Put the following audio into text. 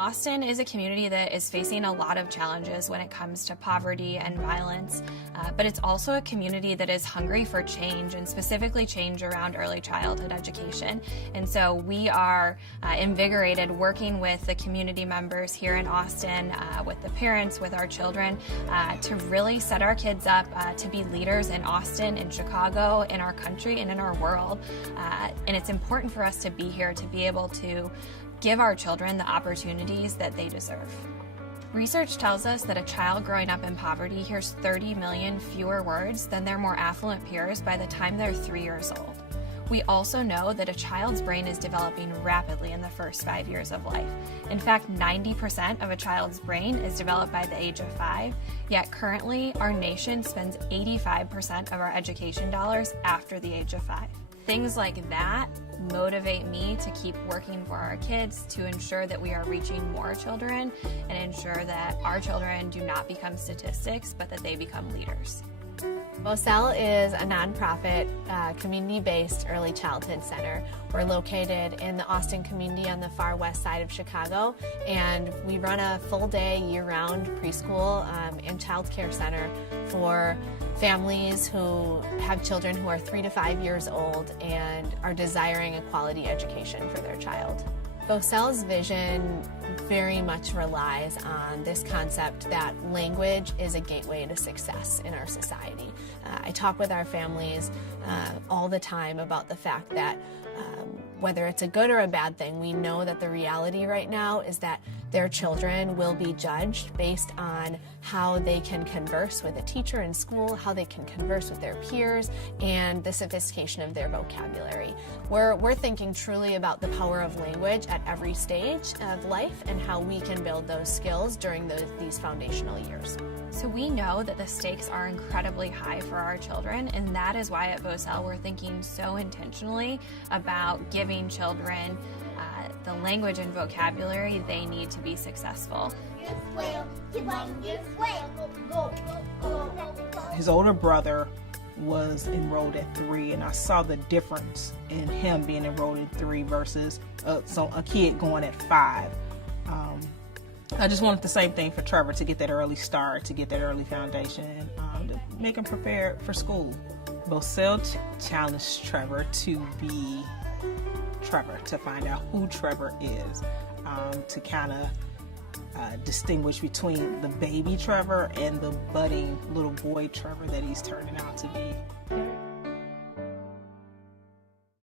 Austin is a community that is facing a lot of challenges when it comes to poverty and violence, but it's also a community that is hungry for change, and specifically change around early childhood education. And so we are invigorated working with the community members here in Austin, with the parents, with our children, to really set our kids up to be leaders in Austin, in Chicago, in our country, and in our world. And it's important for us to be here to be able to give our children the opportunities that they deserve. Research tells us that a child growing up in poverty hears 30 million fewer words than their more affluent peers by the time they're 3 years old. We also know that a child's brain is developing rapidly in the first 5 years of life. In fact, 90% of a child's brain is developed by the age of 5, yet currently our nation spends 85% of our education dollars after the age of 5. Things like that motivate me to keep working for our kids, to ensure that we are reaching more children and ensure that our children do not become statistics, but that they become leaders. VOCEL is a nonprofit, community-based early childhood center. We're located in the Austin community on the far west side of Chicago, and we run a full-day, year-round preschool and child care center for families who have children who are 3 to 5 years old and are desiring a quality education for their child. VOCEL's vision very much relies on this concept that language is a gateway to success in our society. I talk with our families all the time about the fact that whether it's a good or a bad thing, we know that the reality right now is that their children will be judged based on how they can converse with a teacher in school, how they can converse with their peers, and the sophistication of their vocabulary. We're thinking truly about the power of language at every stage of life and how we can build those skills during these foundational years. So we know that the stakes are incredibly high for our children, and that is why at VOCEL we're thinking so intentionally about giving children the language and vocabulary they need to be successful. His older brother was enrolled at 3, and I saw the difference in him being enrolled at 3 versus a kid going at 5. I just wanted the same thing for Trevor, to get that early start, to get that early foundation, to make him prepared for school. VOCEL challenged Trevor to be Trevor, to find out who Trevor is, to kind of distinguish between the baby Trevor and the budding little boy Trevor that he's turning out to be.